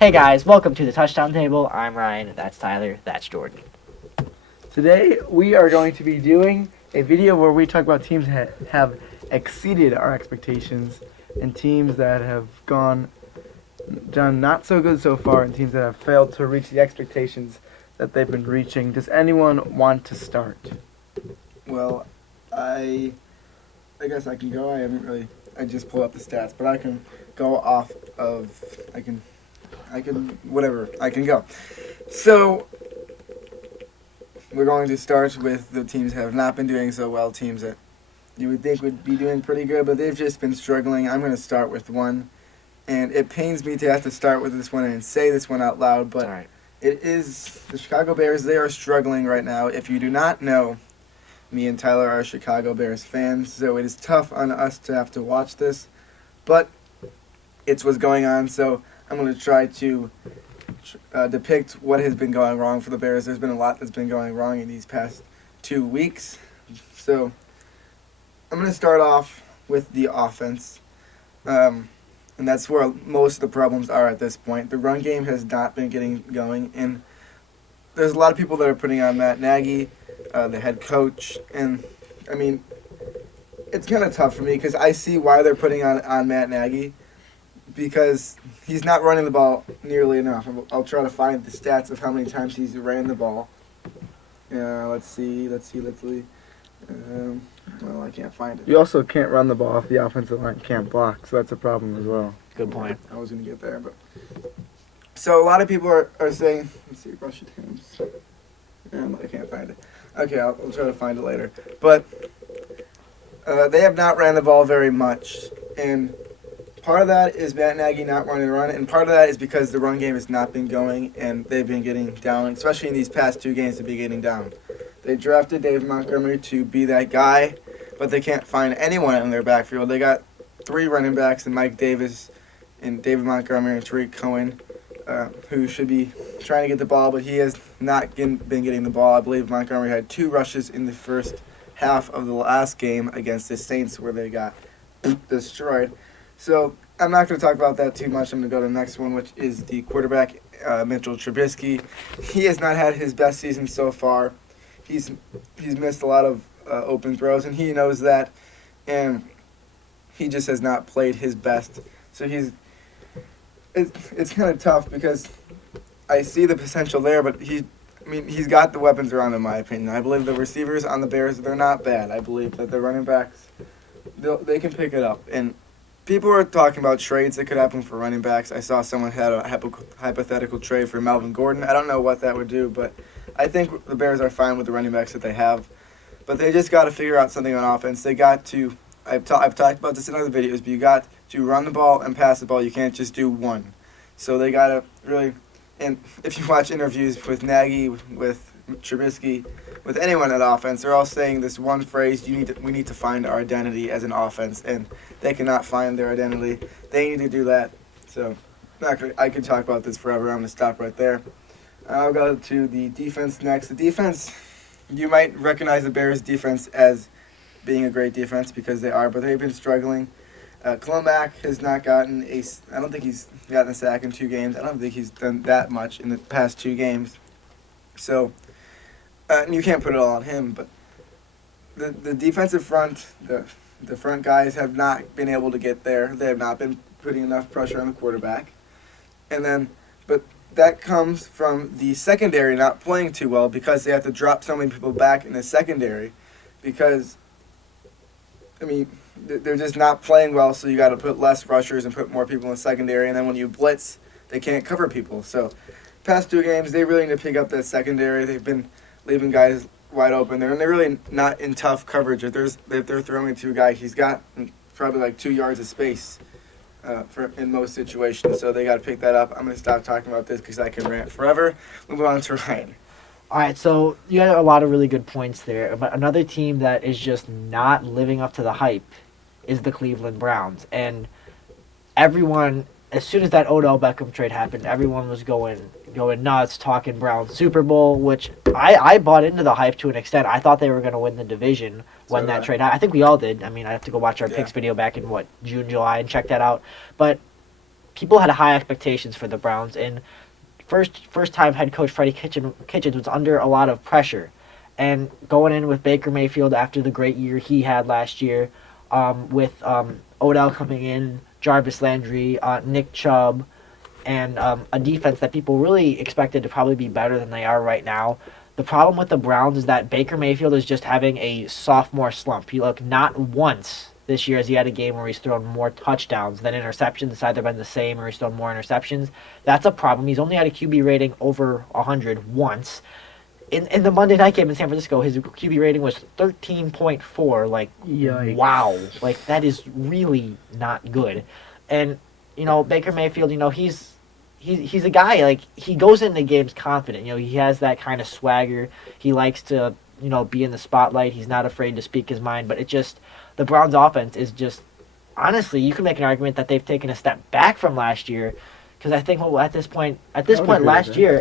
Hey guys, welcome to the Touchdown Table. I'm Ryan, that's Tyler, that's Jordan. Today we are going to be doing a video where we talk about teams that have exceeded our expectations and teams that have done not so good so far and teams that have failed to reach the expectations that they've been reaching. Does anyone want to start? Well, I guess I can go. I just pulled up the stats, but I can go off of I can whatever. I can go. So we're going to start with the teams that have not been doing so well, teams that you would think would be doing pretty good, but they've just been struggling. I'm going to start with one, and it pains me to have to start with this one and say this one out loud, but Alright. it is the Chicago Bears. They are struggling right now. If you do not know, me and Tyler are Chicago Bears fans, so it is tough on us to have to watch this, but it's what's going on, so I'm going to try to depict what has been going wrong for the Bears. There's been a lot that's been going wrong in these past 2 weeks, so I'm going to start off with the offense, and that's where most of the problems are at this point. The run game has not been getting going, and there's a lot of people that are putting on Matt Nagy, the head coach, and I mean, it's kind of tough for me because I see why they're putting on Matt Nagy, because he's not running the ball nearly enough. I'll try to find the stats of how many times he's ran the ball. Let's see. Well, I can't find it. You also can't run the ball if the offensive line can't block, so that's a problem as well. Good point. I was going to get there, but so a lot of people are saying, let's see, rush attempts. I can't find it. Okay, I'll try to find it later. But they have not ran the ball very much, and part of that is Matt Nagy not wanting to run, and part of that is because the run game has not been going, and they've been getting down, especially in these past 2 games, they've been getting down. They drafted Dave Montgomery to be that guy, but they can't find anyone in their backfield. They got 3 running backs, and Mike Davis, and David Montgomery, and Tariq Cohen, who should be trying to get the ball, but he has not been getting the ball. I believe Montgomery had 2 rushes in the first half of the last game against the Saints where they got destroyed. So I'm not going to talk about that too much. I'm going to go to the next one, which is the quarterback, Mitchell Trubisky. He has not had his best season so far. He's missed a lot of open throws, and he knows that, and he just has not played his best. So it's kind of tough because I see the potential there, but he's got the weapons around him, in my opinion. I believe the receivers on the Bears, they're not bad. I believe that the running backs, they can pick it up. And people are talking about trades that could happen for running backs. I saw someone had a hypothetical trade for Melvin Gordon. I don't know what that would do, but I think the Bears are fine with the running backs that they have. But they just got to figure out something on offense. They got to, I've talked about this in other videos, but you got to run the ball and pass the ball. You can't just do one. So they got to really, and if you watch interviews with Nagy, with Trubisky, with anyone at offense, they're all saying this one phrase: we need to find our identity as an offense, and they cannot find their identity. They need to do that. So, I could talk about this forever. I'm going to stop right there. I'll go to the defense next. The defense, you might recognize the Bears' defense as being a great defense because they are, but they've been struggling. Khalil Mack has not gotten I don't think he's gotten a sack in 2 games. I don't think he's done that much in the past 2 games. So, you can't put it all on him, but the defensive front, the front guys have not been able to get there. They have not been putting enough pressure on the quarterback. But that comes from the secondary not playing too well because they have to drop so many people back in the secondary because, they're just not playing well, so you got to put less rushers and put more people in the secondary, and then when you blitz, they can't cover people. So, past 2 games, they really need to pick up that secondary. They've been leaving guys wide open there, and they're really not in tough coverage. If they're throwing to a guy, he's got probably like 2 yards of space in most situations, so they got to pick that up. I'm going to stop talking about this because I can rant forever. Move on to Ryan. All right, so you had a lot of really good points there, but another team that is just not living up to the hype is the Cleveland Browns. And everyone, as soon as that Odell Beckham trade happened, everyone was going nuts, talking Browns Super Bowl, which I bought into the hype to an extent. I thought they were going to win the division when that trade happened. I think we all did. I mean, I have to go watch our picks video back in, June, July, and check that out. But people had high expectations for the Browns, and first time head coach Freddie Kitchens was under a lot of pressure, and going in with Baker Mayfield after the great year he had last year, with Odell coming in, Jarvis Landry, Nick Chubb, and a defense that people really expected to probably be better than they are right now. The problem with the Browns is that Baker Mayfield is just having a sophomore slump. He looked not once this year has he had a game where he's thrown more touchdowns than interceptions. It's either been the same or he's thrown more interceptions. That's a problem. He's only had a QB rating over 100 once. In the Monday night game in San Francisco, his QB rating was 13.4. Like, Yikes. wow. Like, that is really not good. And, Baker Mayfield, he's a guy, like, he goes into games confident. He has that kind of swagger. He likes to, be in the spotlight. He's not afraid to speak his mind. But the Browns offense is just, honestly, you can make an argument that they've taken a step back from last year. Because I think at this point last year,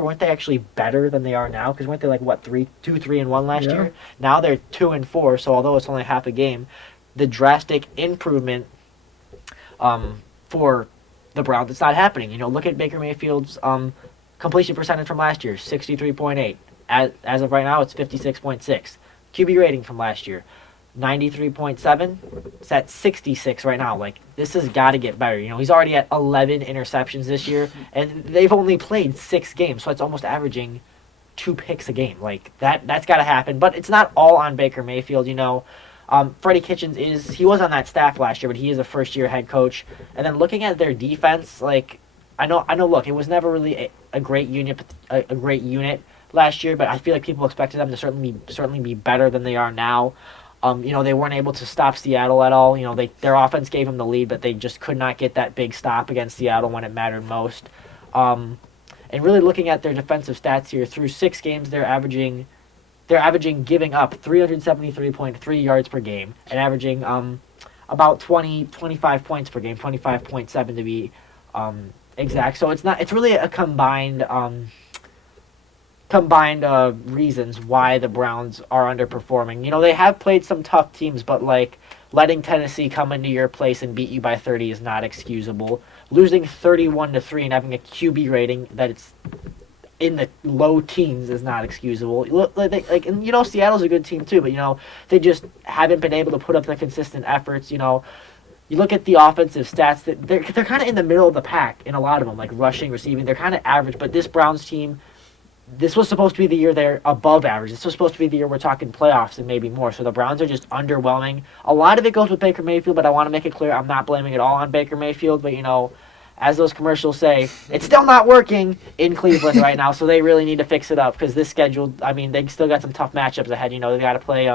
weren't they actually better than they are now? Because weren't they like, 2-3-1 last year? Now they're 2-4, so although it's only half a game, the drastic improvement for the Browns, it's not happening. Look at Baker Mayfield's completion percentage from last year, 63.8. As of right now, it's 56.6. QB rating from last year, 93.7. It's at 66 right now. Like, this has got to get better. He's already at 11 interceptions this year, and they've only played 6 games, so it's almost averaging 2 picks a game. Like, that's got to happen. But it's not all on Baker Mayfield, Freddie Kitchens he was on that staff last year, but he is a first-year head coach. And then looking at their defense, like, I know. Look, it was never really a great unit last year, but I feel like people expected them to certainly be better than they are now. They weren't able to stop Seattle at all. Their offense gave them the lead, but they just could not get that big stop against Seattle when it mattered most. And really looking at their defensive stats here, through 6 games, they're averaging giving up 373.3 yards per game and averaging about 25 points per game, 25.7 to be exact. So it's really a combined reasons why the Browns are underperforming. They have played some tough teams, but like letting Tennessee come into your place and beat you by 30 is not excusable. Losing 31-3 and having a QB rating that it's in the low teens is not excusable. Seattle's a good team too, but they just haven't been able to put up the consistent efforts. You look at the offensive stats, that they're kind of in the middle of the pack in a lot of them, like rushing, receiving. They're kind of average, but this Browns team, this was supposed to be the year they're above average. This was supposed to be the year we're talking playoffs and maybe more. So the Browns are just underwhelming. A lot of it goes with Baker Mayfield, but I want to make it clear I'm not blaming it all on Baker Mayfield. But, as those commercials say, it's still not working in Cleveland right now, so they really need to fix it up because this schedule, they still got some tough matchups ahead. They got to play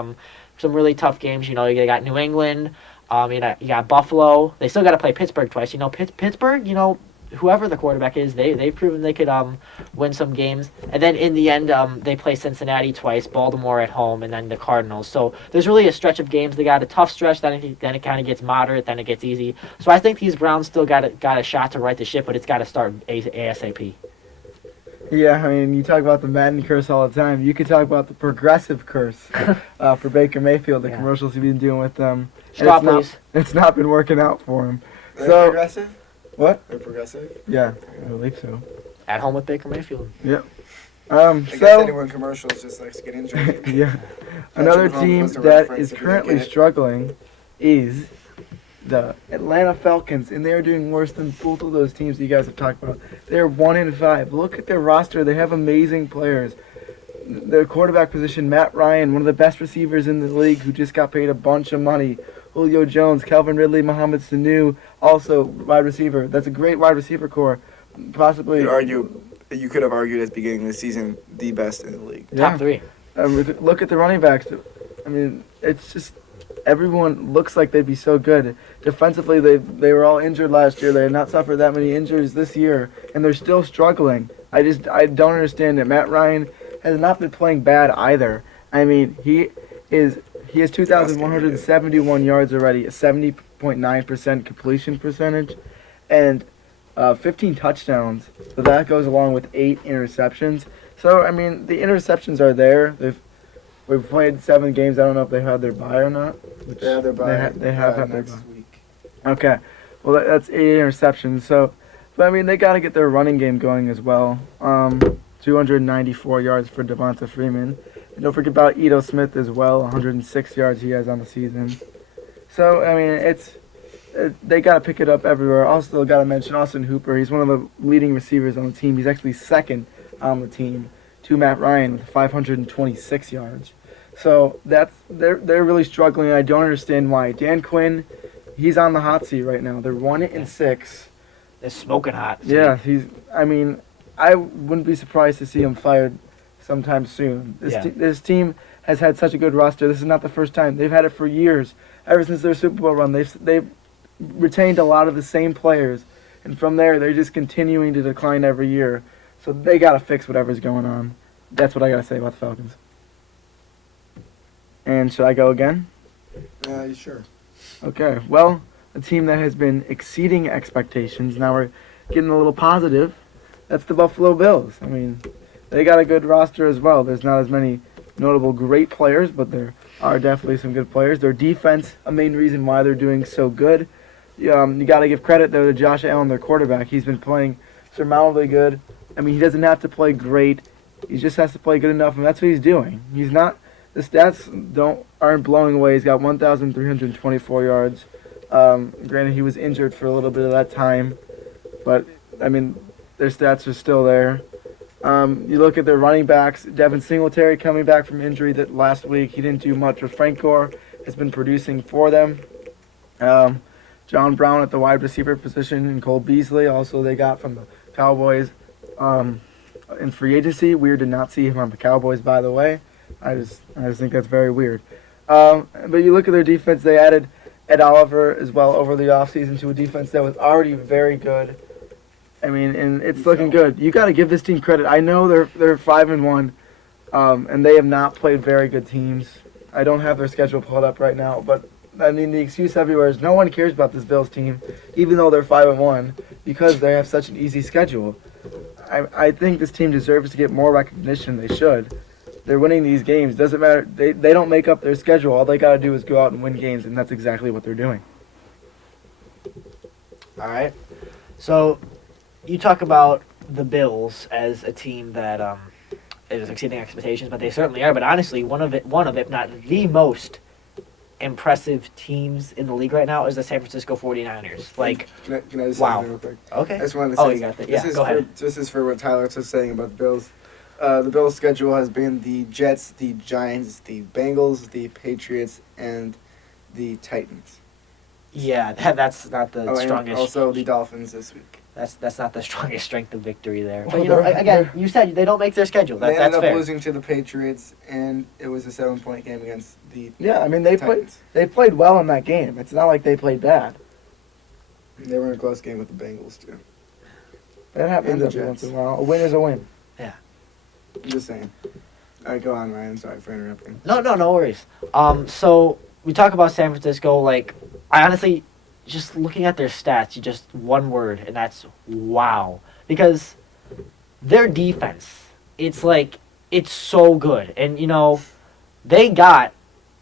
some really tough games. They got New England, you got Buffalo. They still got to play Pittsburgh twice. Pittsburgh, whoever the quarterback is, they've proven they could win some games. And then in the end, they play Cincinnati twice, Baltimore at home, and then the Cardinals. So there's really a stretch of games. They got a tough stretch, then it kind of gets moderate, then it gets easy. So I think these Browns still got a shot to right the ship, but it's got to start ASAP. Yeah, you talk about the Madden curse all the time. You could talk about the progressive curse for Baker Mayfield, the commercials you've been doing with them. Straw, please. It's not been working out for him. They're progressive? What? They're progressive? Yeah, I believe so. At home with Baker Mayfield. Yep. I guess anyone in commercials just likes to get injured. Yeah. Another team that is currently struggling is the Atlanta Falcons, and they are doing worse than both of those teams that you guys have talked about. They're 1-5. Look at their roster. They have amazing players. Their quarterback position, Matt Ryan, one of the best receivers in the league, who just got paid a bunch of money. Julio Jones, Calvin Ridley, Mohamed Sanu, also wide receiver. That's a great wide receiver core. Possibly. You could have argued at the beginning of the season the best in the league. Yeah. Top 3. Look at the running backs. It's just everyone looks like they'd be so good. Defensively, they were all injured last year. They have not suffered that many injuries this year, and they're still struggling. I don't understand it. Matt Ryan has not been playing bad either. He has 2,171 yards already, a 70.9% completion percentage, and 15 touchdowns. So that goes along with 8 interceptions. So, the interceptions are there. We've played 7 games. I don't know if they had their bye or not. They have their bye. They have had their next bye. week. Okay. Well, that's 8 interceptions. So, but I mean, they got to get their running game going as well. 294 yards for Devonta Freeman. And don't forget about Ito Smith as well. 106 yards he has on the season. So, I mean, they got to pick it up everywhere. Also, got to mention Austin Hooper. He's one of the leading receivers on the team. He's actually second on the team to Matt Ryan with 526 yards. So they're really struggling. I don't understand why. Dan Quinn, he's on the hot seat right now. They're 1-6. They're smoking hot. Yeah, I wouldn't be surprised to see him fired sometime soon. This team has had such a good roster. This is not the first time. They've had it for years. Ever since their Super Bowl run, they've retained a lot of the same players, and from there they're just continuing to decline every year. So they got to fix whatever's going on. That's what I got to say about the Falcons. And should I go again? Sure. Okay. Well, a team that has been exceeding expectations. Now we're getting a little positive. That's the Buffalo Bills. I mean, they got a good roster as well. There's not as many notable great players, but there are definitely some good players. Their defense, a main reason why they're doing so good. You got to give credit, though, to Josh Allen, their quarterback. He's been playing surmountably good. I mean, he doesn't have to play great. He just has to play good enough, and that's what he's doing. He's not. The stats aren't blowing away. He's got 1,324 yards. Granted, he was injured for a little bit of that time, but I mean, their stats are still there. You look at their running backs. Devin Singletary coming back from injury that last week. He didn't do much, but Frank Gore has been producing for them. John Brown at the wide receiver position and Cole Beasley. Also, they got from the Cowboys in free agency. Weird to not see him on the Cowboys, by the way. I just think that's very weird. But you look at their defense. They added Ed Oliver as well over the offseason to a defense that was already very good. I mean, and it's looking good. You got to give this team credit. I know they're 5-1, and they have not played very good teams. I don't have their schedule pulled up right now, but I mean the excuse everywhere is no one cares about this Bills team, even though they're 5-1, because they have such an easy schedule. I think this team deserves to get more recognition. They should. They're winning these games. Doesn't matter. They don't make up their schedule. All they got to do is go out and win games, and that's exactly what they're doing. All right. So you talk about the Bills as a team that is exceeding expectations, but they certainly are. But honestly, one of, if not the most impressive teams in the league right now is the San Francisco 49ers. Like, Can I just say wow. something real quick? Okay. I just wanted to say Oh, you got that. Yeah, go ahead. This is for what Tyler was saying about the Bills. The Bills' schedule has been the Jets, the Giants, the Bengals, the Patriots, and the Titans. Yeah, that's not the And strongest. also the Dolphins this week. That's not the strongest strength of victory there. Well, But you know, they're- again, you said they don't make their schedule. They That's ended up fair. losing to the Patriots, and it was a 7-point game against the Yeah, I mean they Titans. played well in that game. It's not like they played bad. They were in a close game with the Bengals too. That happens And the every once Jets. in a while. A win is a win. I'm just saying. All right, go on, Ryan. Sorry for interrupting. No worries. So we talk about San Francisco. Like, I honestly, just looking at their stats, you just one word, and that's wow. Because their defense, it's like it's so good, and you know, they got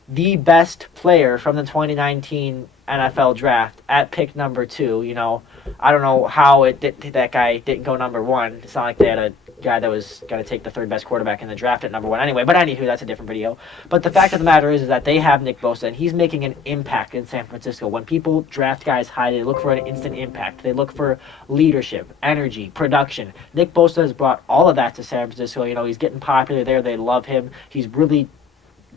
the best player from the 2019 NFL draft at pick number 2. You know, I don't know how that guy didn't go number 1. It's not like they had a guy that was going to take the third best quarterback in the draft at number 1 anyway. But anywho, that's a different video. But the fact of the matter is that they have Nick Bosa, and he's making an impact in San Francisco. When people draft guys high, they look for an instant impact. They look for leadership, energy, production. Nick Bosa has brought all of that to San Francisco. You know, he's getting popular there. They love him. He's really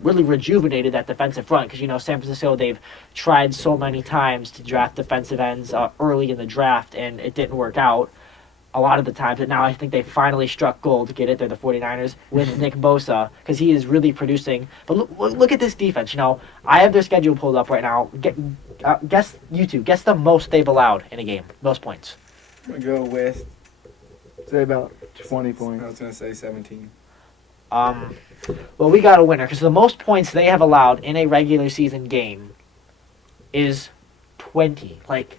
rejuvenated that defensive front because, you know, San Francisco, they've tried so many times to draft defensive ends early in the draft, and it didn't work out a lot of the times. And now I think they finally struck gold to get it. They're the 49ers with Nick Bosa because he is really producing. But look at this defense. You know, I have their schedule pulled up right now. Guess the most they've allowed in a game. Most points. I'm going to go with, Say about 20 I points. was going to say 17. Well, we got a winner because the most points they have allowed in a regular season game is 20. Like,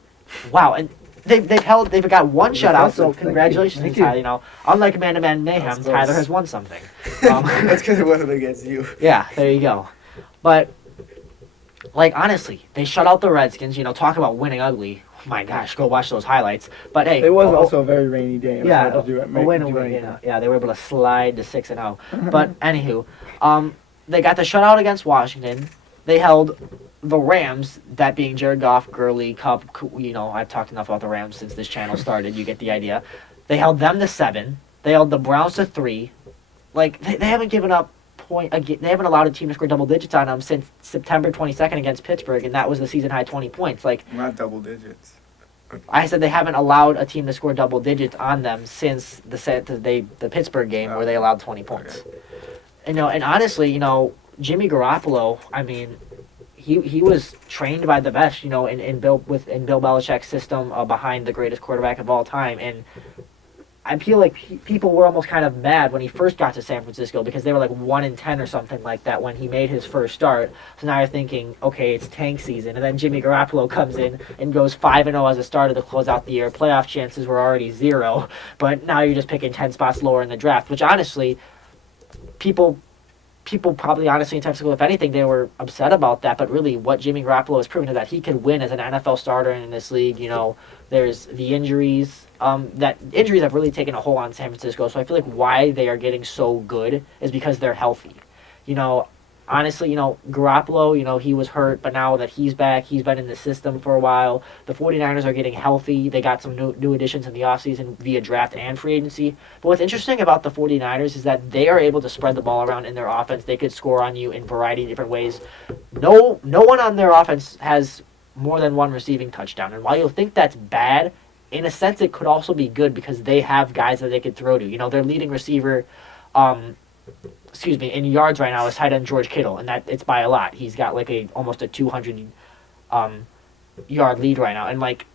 wow. And they've got one shutout, so Thank you. congratulations, Thank you. Tyler. You know, unlike Man to Man Mayhem, That's close. Tyler has won something. That's because it wasn't against you. Yeah, there you go. But, like, honestly, they shut out the Redskins. You know, talk about winning ugly. my gosh, go watch those highlights. But hey, It was also a very rainy day. It was yeah, hard to do it. a win, yeah, they were able to slide to 6-0. But anywho, they got the shutout against Washington. They held the Rams, that being Jared Goff, Gurley, Cup. I've talked enough about the Rams since this channel started. You get the idea. They held them to 7. They held the Browns to 3. Like they haven't given up they haven't allowed a team to score double digits on them since September 22nd against Pittsburgh, and that was the season high 20 points. Like Not double digits. I said, they haven't allowed a team to score double digits on them since the Pittsburgh game where they allowed 20 points. And honestly, Jimmy Garoppolo, I mean, he was trained by the best, in Bill Belichick's system behind the greatest quarterback of all time, and I feel like people were almost kind of mad when he first got to San Francisco because they were like 1-10 or something like that when he made his first start. So now you're thinking, okay, it's tank season, and then Jimmy Garoppolo comes in and goes 5-0 as a starter to close out the year. Playoff chances were already 0, but now you're just picking 10 spots lower in the draft, which honestly, people probably honestly in San Francisco, if anything, they were upset about that. But really, what Jimmy Garoppolo has proven is that he can win as an NFL starter in this league. There's the injuries. That injuries have really taken a hold on San Francisco. So I feel like why they are getting so good is because they're healthy. Honestly, Garoppolo, he was hurt, but now that he's back, he's been in the system for a while. The 49ers are getting healthy. They got some new additions in the offseason via draft and free agency. But what's interesting about the 49ers is that they are able to spread the ball around in their offense. They could score on you in a variety of different ways. No one on their offense has more than one receiving touchdown. And while you'll think that's bad, in a sense it could also be good because they have guys that they could throw to. Their leading receiver, in yards right now is tight end George Kittle, and that it's by a lot. He's got like almost a 200 yard lead right now, and like,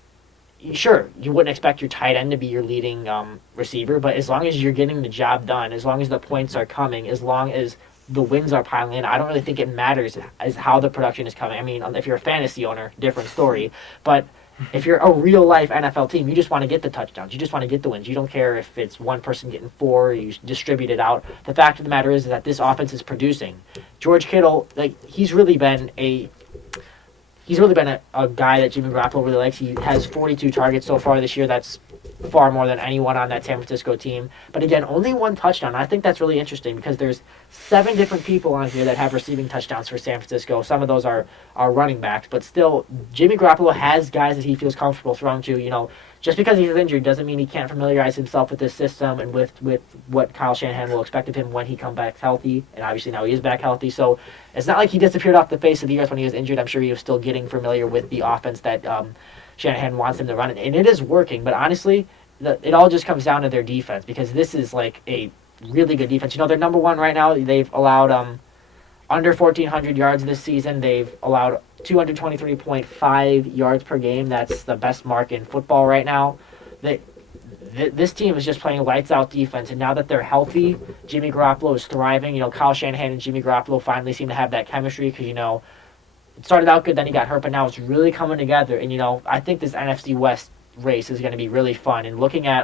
sure, you wouldn't expect your tight end to be your leading receiver, but as long as you're getting the job done, as long as the points are coming, as long as the wins are piling in, I don't really think it matters as how the production is coming. I mean, if you're a fantasy owner, different story, but if you're a real-life NFL team, you just want to get the touchdowns. You just want to get the wins. You don't care if it's one person getting 4, you distribute it out. The fact of the matter is that this offense is producing. George Kittle, he's really been a guy that Jimmy Garoppolo really likes. He has 42 targets so far this year. That's far more than anyone on that San Francisco team. But again, only 1 touchdown. I think that's really interesting because there's 7 different people on here that have receiving touchdowns for San Francisco. Some of those are running backs, but still, Jimmy Garoppolo has guys that he feels comfortable throwing to. Just because he's injured doesn't mean he can't familiarize himself with this system and with what Kyle Shanahan will expect of him when he comes back healthy. And obviously now he is back healthy, so it's not like he disappeared off the face of the earth when he was injured. I'm sure he was still getting familiar with the offense that Shanahan wants him to run, and it is working. But honestly, it all just comes down to their defense because this is like a really good defense. They're number 1 right now. They've allowed under 1,400 yards this season. They've allowed 223.5 yards per game. That's the best mark in football right now. This team is just playing lights out defense, and now that they're healthy, Jimmy Garoppolo is thriving. Kyle Shanahan and Jimmy Garoppolo finally seem to have that chemistry because it started out good, then he got hurt, but now it's really coming together. And I think this NFC West race is going to be really fun. And looking at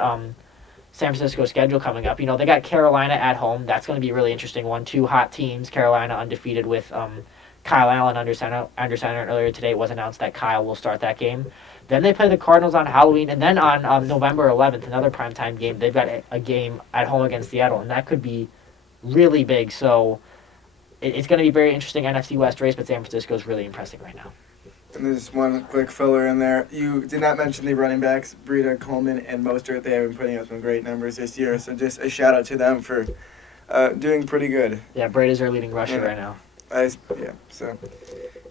San Francisco's schedule coming up, they got Carolina at home. That's going to be a really interesting one. 2 hot teams. Carolina undefeated with Kyle Allen under center. Earlier today it was announced that Kyle will start that game. Then they play the Cardinals on Halloween, and then on November 11th, another primetime game. They've got a game at home against Seattle, and that could be really big. So it's going to be a very interesting NFC West race, but San Francisco is really impressing right now. And there's one quick filler in there. You did not mention the running backs, Breida, Coleman, and Mostert. They have been putting up some great numbers this year, so just a shout out to them for doing pretty good. Yeah, Breida's our leading rusher right now.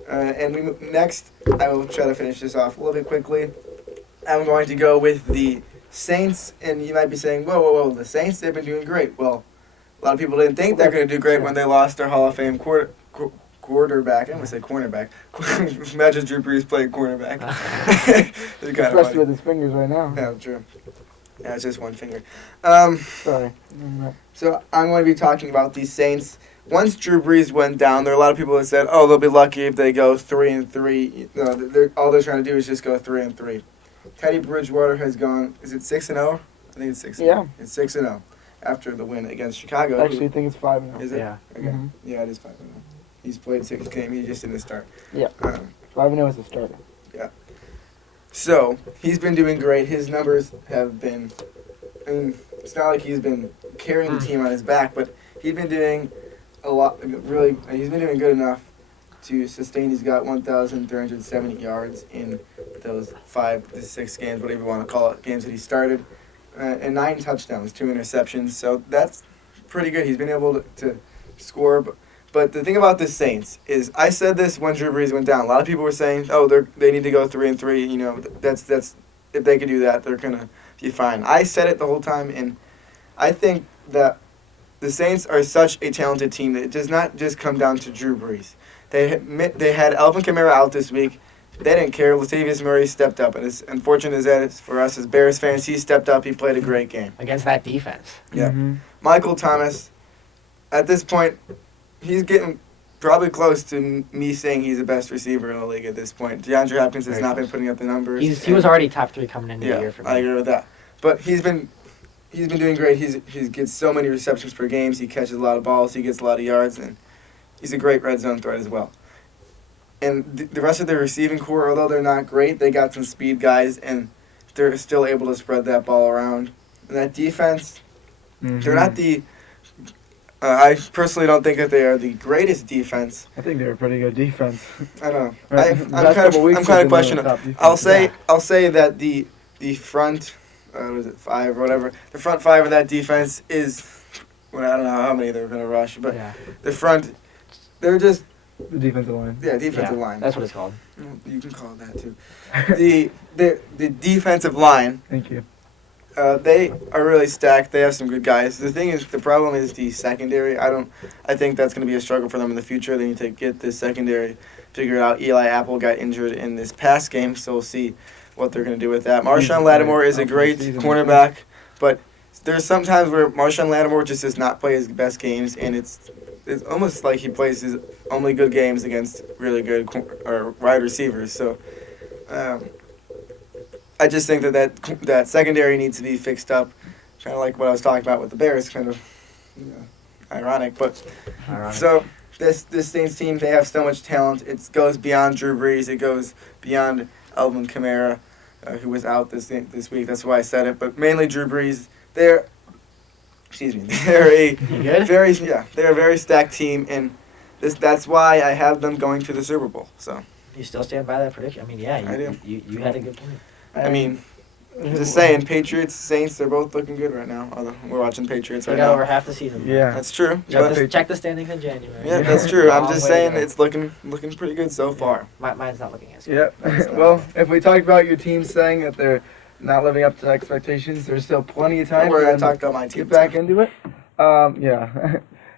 And next, I will try to finish this off a little bit quickly. I'm going to go with the Saints, and you might be saying, whoa, the Saints, they've been doing great. Well, a lot of people didn't think they're going to do great when they lost their Hall of Fame quarterback. I'm going to say cornerback. Imagine Drew Brees playing cornerback. Especially with his fingers right now. Yeah, true. Yeah, it's just one finger. Sorry. So I'm going to be talking about the Saints. Once Drew Brees went down, there are a lot of people that said, "Oh, they'll be lucky if they go 3-3." All they're trying to do is just go 3-3. Teddy Bridgewater has gone. Is it 6-0? I think it's 6-0. Yeah. It's 6-0 after the win against Chicago. Actually, I think it's 5-0. Is it? Yeah. Okay. Mm-hmm. Yeah, it is 5-0. He's played 6 games. He just didn't start. Yeah. 5-0 as a starter. Yeah. So he's been doing great. His numbers have been. I mean, it's not like he's been carrying the team on his back, but he's been doing a lot. Really, he's been doing good enough to sustain. He's got 1,370 yards in those 5 to 6 games, whatever you want to call it, games that he started, and 9 touchdowns, 2 interceptions. So that's pretty good. He's been able to score. But the thing about the Saints is, I said this when Drew Brees went down. A lot of people were saying, "Oh, they need to go 3-3." You know, that's if they could do that, they're gonna be fine. I said it the whole time, and I think that the Saints are such a talented team that it does not just come down to Drew Brees. They had Alvin Kamara out this week. They didn't care. Latavius Murray stepped up, and as unfortunate as that is for us as Bears fans, he stepped up. He played a great game. Against that defense. Yeah. Mhm. Michael Thomas, at this point, he's getting probably close to me saying he's the best receiver in the league at this point. DeAndre Hopkins has Very not close. been putting up the numbers. He was already top 3 coming into the Yeah, year for me. I agree with that. But he's been doing great. He gets so many receptions per game. He catches a lot of balls. He gets a lot of yards, and he's a great red zone threat as well. And the rest of their receiving core, although they're not great, they got some speed guys, and they're still able to spread that ball around. And that defense, they're not the. I personally don't think that they are the greatest defense. I think they're a pretty good defense. I don't know. Right. I'm The last couple weeks I'm have kind been of questioning. top defense. I'll say that the front, was it 5 or whatever? The front 5 of that defense is. Well, I don't know how many they're gonna rush, but Yeah. the front, they're just The defensive line. defensive Yeah, line. that's what it's called. You can call it that too. the defensive line. Thank you. They are really stacked. They have some good guys. The problem is the secondary. I think that's going to be a struggle for them in the future. They need to get the secondary figured out. Eli Apple got injured in this past game, so we'll see what they're going to do with that. Marshawn Lattimore is a great cornerback, but there's some times where Marshawn Lattimore just does not play his best games, and it's almost like he plays his only good games against really good wide receivers. So. I just think that secondary needs to be fixed up, kind of like what I was talking about with the Bears, kind of ironic. But Ironic. so this Saints team, they have so much talent. It goes beyond Drew Brees. It goes beyond Alvin Kamara, who was out this week. That's why I said it. But mainly Drew Brees. They're a You good? they're a very stacked team, and that's why I have them going to the Super Bowl. So You still stand by that prediction? I mean, yeah, I do. You had a good point. I mean. Just saying, Patriots, Saints, they're both looking good right now. Although we're watching Patriots They right got now. over half the season. Yeah. That's true. Check the standings in January. Yeah, that's true. I'm Long just way to saying go. it's looking pretty good so far. Mine's not looking as good. Yep. Well, if we talked about your team saying that they're not living up to expectations, there's still plenty of time Don't worry, for I them to talked about my team. get back into it. Yeah.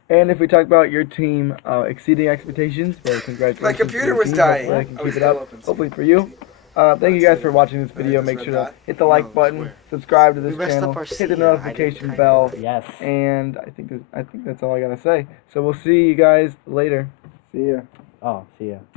And if we talk about your team exceeding expectations, well, congratulations. My to computer your was team. dying. Hopefully I can I was keep it up. still open. Hopefully for you. Thank you guys for watching this video. Make sure to hit the like button, subscribe to this We messed channel, up our hit the seed. notification I bell, Yes. and I think that's all I gotta say. So we'll see you guys later. See ya. Oh, see ya.